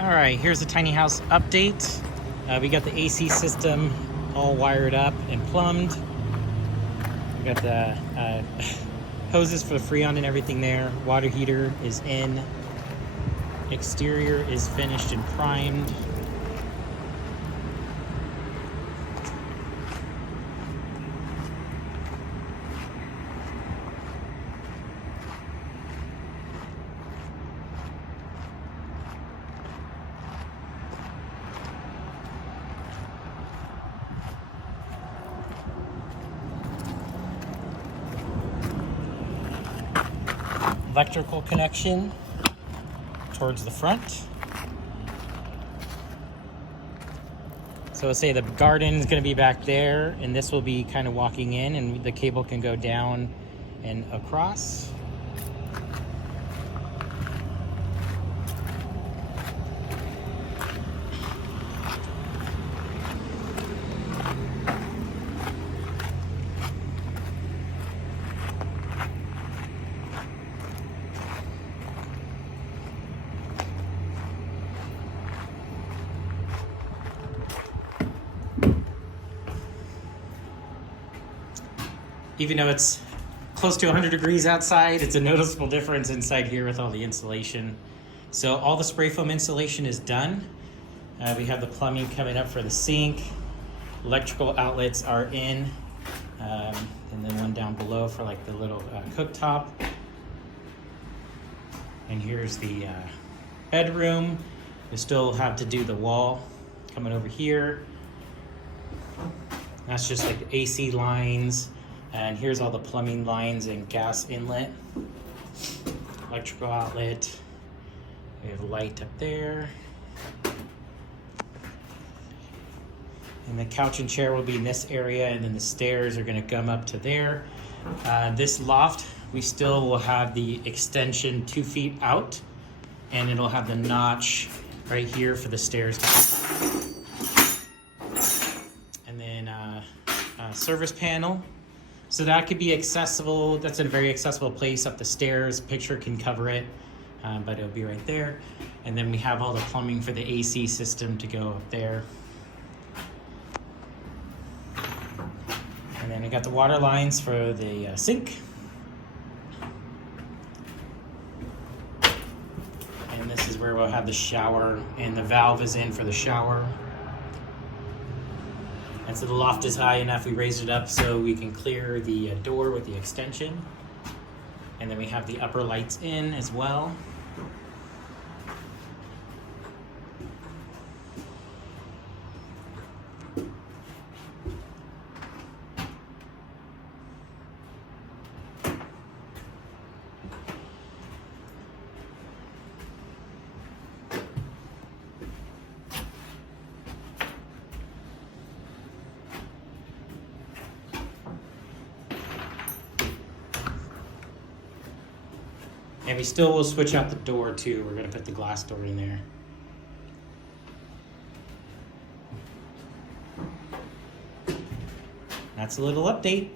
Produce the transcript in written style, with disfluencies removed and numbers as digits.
All right, here's the tiny house update. We got the AC system all wired up and plumbed. We got the hoses for the Freon and everything there. Water heater is in. Exterior is finished and primed. Electrical connection towards the front. So let's say the garden is going to be back there, and this will be kind of walking in, and the cable can go down and across. Even though it's close to 100 degrees outside, it's a noticeable difference inside here with all the insulation. So all the spray foam insulation is done. We have the plumbing coming up for the sink. Electrical outlets are in. And then one down below for like the little cooktop. And here's the bedroom. We still have to do the wall coming over here. That's just like the AC lines. And here's all the plumbing lines and gas inlet. Electrical outlet. We have a light up there. And the couch and chair will be in this area, and then the stairs are gonna come up to there. This loft, we still will have the extension 2 feet out, and it'll have the notch right here for the stairs. And then service panel. So that could be accessible. That's in a very accessible place up the stairs. Picture can cover it, but it'll be right there. And then we have all the plumbing for the AC system to go up there. And then we got the water lines for the sink. And this is where we'll have the shower, and the valve is in for the shower. And so the loft is high enough, we raised it up so we can clear the door with the extension. And then we have the upper lights in as well. And we still will switch out the door too. We're gonna put the glass door in there. That's a little update.